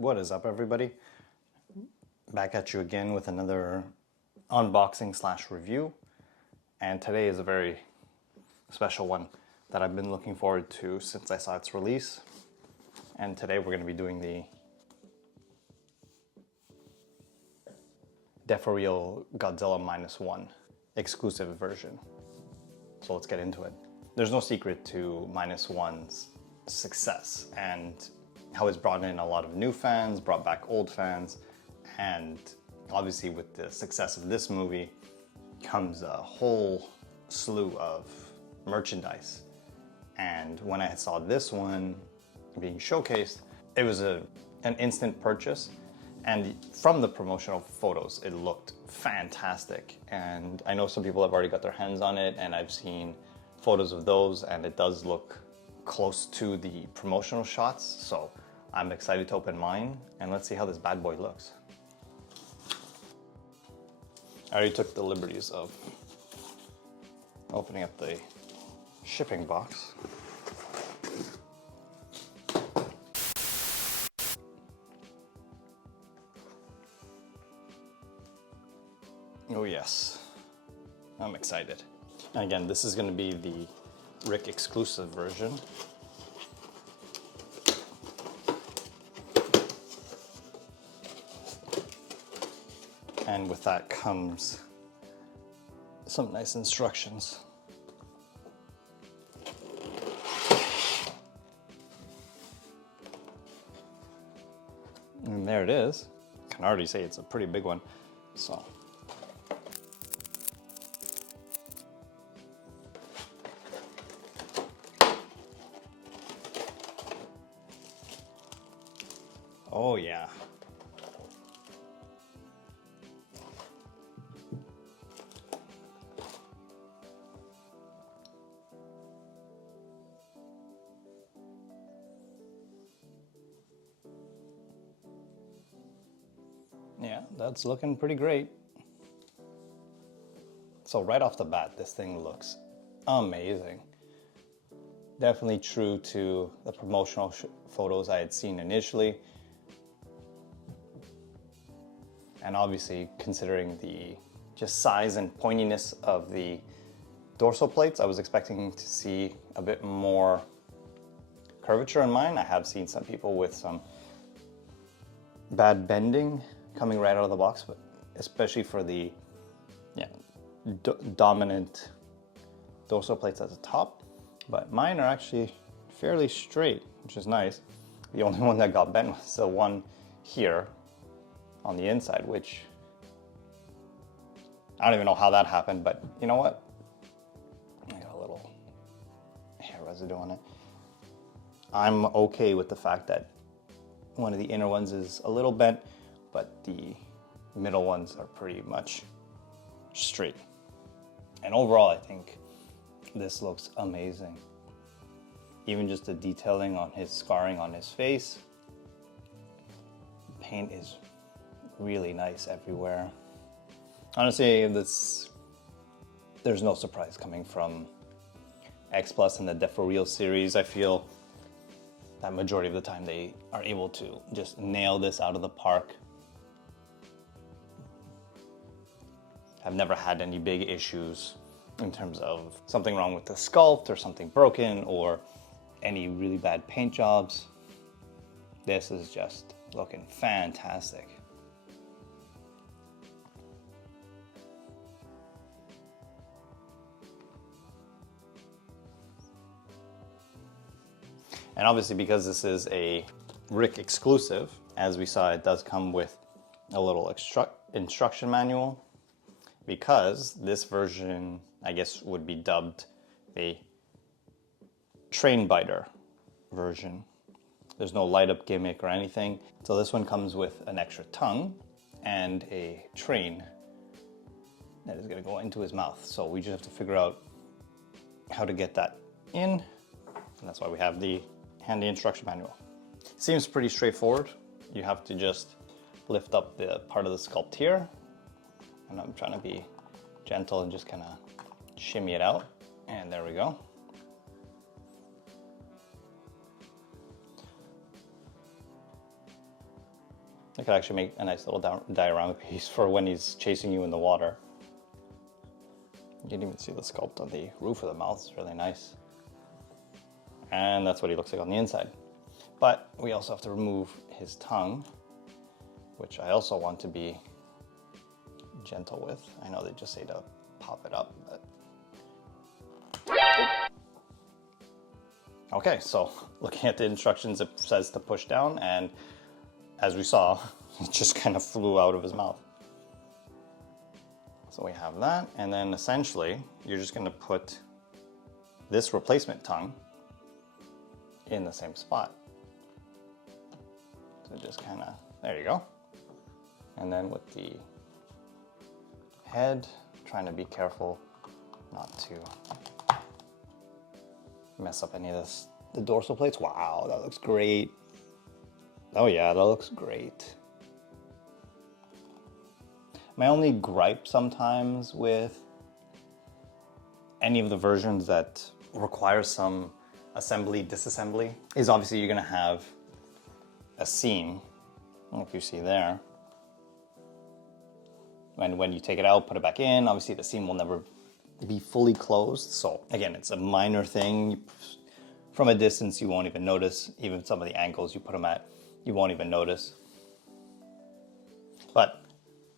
What is up, everybody? Back at you again with another unboxing/review, and today is a very special one that I've been looking forward to since I saw its release. And today we're going to be doing the Deforeal Godzilla -1 exclusive version. So let's get into it. There's no secret to -1's success and how it's brought in a lot of new fans, brought back old fans, and obviously with the success of this movie comes a whole slew of merchandise. And when I saw this one being showcased, it was an instant purchase. And from the promotional photos, it looked fantastic. And I know some people have already got their hands on it, and I've seen photos of those, and it does look close to the promotional shots. So I'm excited to open mine, and let's see how this bad boy looks. I already took the liberties of opening up the shipping box. Oh yes, I'm excited. And again, this is going to be the RIC exclusive version. And with that comes some nice instructions. And there it is. I can already say it's a pretty big one. So oh yeah. Yeah, that's looking pretty great. So right off the bat, this thing looks amazing. Definitely true to the promotional photos I had seen initially. And obviously, considering the just size and pointiness of the dorsal plates, I was expecting to see a bit more curvature in mine. I have seen some people with some bad bending coming right out of the box, but especially for the dominant dorsal plates at the top. But mine are actually fairly straight, which is nice. The only one that got bent was the one here on the inside, which I don't even know how that happened, but you know what? I got a little hair residue on it. I'm okay with the fact that one of the inner ones is a little bent, but the middle ones are pretty much straight. And overall, I think this looks amazing. Even just the detailing on his scarring on his face. Paint is really nice everywhere. Honestly, there's no surprise coming from X Plus and the Deforeal series. I feel that majority of the time they are able to just nail this out of the park. I've never had any big issues in terms of something wrong with the sculpt or something broken or any really bad paint jobs. This is just looking fantastic. And obviously, because this is a RIC exclusive, as we saw, it does come with a little instruction manual, because this version, I guess, would be dubbed a train biter version. There's no light up gimmick or anything. So this one comes with an extra tongue and a train that is going to go into his mouth. So we just have to figure out how to get that in. And that's why we have the handy instruction manual. Seems pretty straightforward. You have to just lift up the part of the sculpt here. And I'm trying to be gentle and just kind of shimmy it out. And there we go. I could actually make a nice little diorama piece for when he's chasing you in the water. You can even see the sculpt on the roof of the mouth. It's really nice. And that's what he looks like on the inside. But we also have to remove his tongue, which I also want to be gentle with. I know they just say to pop it up, but... Okay, so looking at the instructions, it says to push down, and as we saw, it just kind of flew out of his mouth. So we have that, and then essentially, you're just gonna put this replacement tongue in the same spot. So just kind of, there you go. And then with the head, trying to be careful not to mess up any of this, the dorsal plates. Wow, that looks great. Oh yeah, that looks great. My only gripe sometimes with any of the versions that require some assembly, disassembly, is obviously you're gonna have a seam, like you see there. And when you take it out, put it back in, obviously the seam will never be fully closed. So again, it's a minor thing. From a distance, you won't even notice. Even some of the angles you put them at, you won't even notice. But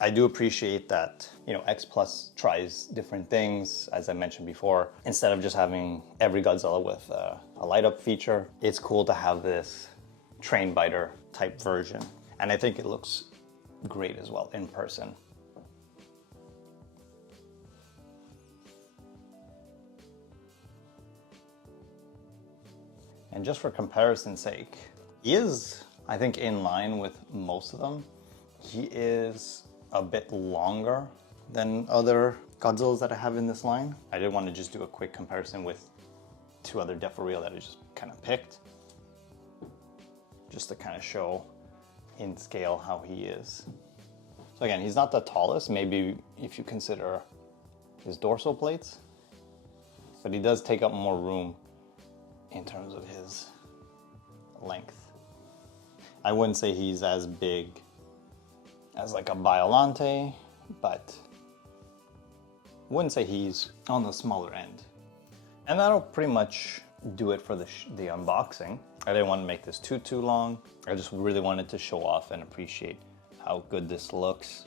I do appreciate that, you know, X Plus tries different things. As I mentioned before, instead of just having every Godzilla with a light up feature, it's cool to have this train biter type version. And I think it looks great as well in person. And just for comparison's sake, he is, I think, in line with most of them. He is a bit longer than other Godzillas that I have in this line. I did want to just do a quick comparison with two other Deforeal that I just kind of picked, just to kind of show in scale how he is. So again, he's not the tallest, maybe if you consider his dorsal plates, but he does take up more room in terms of his length. I wouldn't say he's as big as like a Biollante, but wouldn't say he's on the smaller end. And that'll pretty much do it for the unboxing. I didn't want to make this too long. I just really wanted to show off and appreciate how good this looks.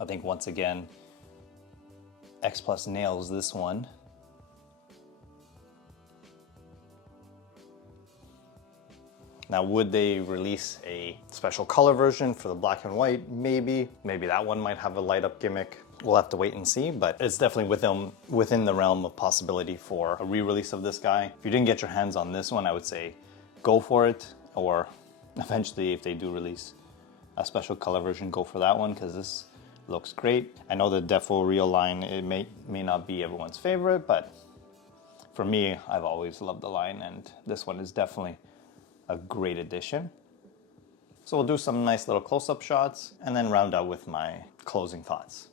I think once again, X Plus nails this one. Now, would they release a special color version for the black and white? Maybe. Maybe that one might have a light up gimmick. We'll have to wait and see, but it's definitely within the realm of possibility for a re-release of this guy. If you didn't get your hands on this one, I would say go for it, or eventually if they do release a special color version, go for that one, because this looks great. I know the Deforeal line, it may not be everyone's favorite, but for me, I've always loved the line, and this one is definitely a great addition. So we'll do some nice little close-up shots and then round out with my closing thoughts.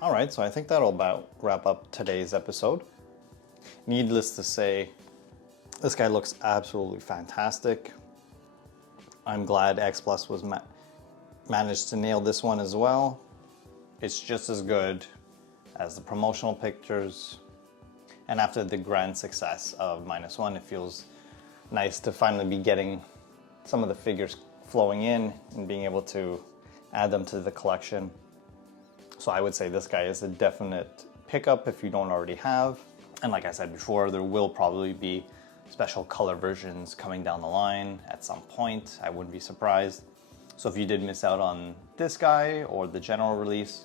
All right, so I think that'll about wrap up today's episode. Needless to say, this guy looks absolutely fantastic. I'm glad X Plus was managed to nail this one as well. It's just as good as the promotional pictures. And after the grand success of -1, it feels nice to finally be getting some of the figures flowing in and being able to add them to the collection. So I would say this guy is a definite pickup if you don't already have. And like I said before, there will probably be special color versions coming down the line at some point. I wouldn't be surprised. So if you did miss out on this guy or the general release,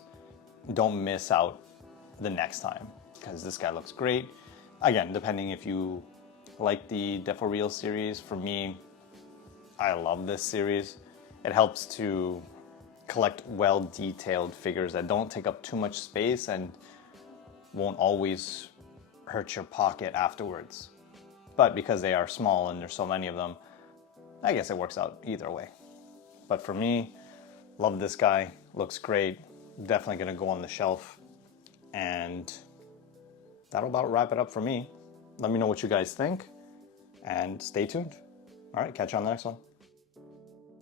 don't miss out the next time, because this guy looks great. Again, depending if you like the Deforeal series. For me, I love this series. It helps to collect well-detailed figures that don't take up too much space and won't always hurt your pocket afterwards. But because they are small and there's so many of them, I guess it works out either way. But for me, love this guy, looks great, definitely gonna go on the shelf. And that'll about wrap it up for me. Let me know what you guys think and stay tuned. All right, catch you on the next one.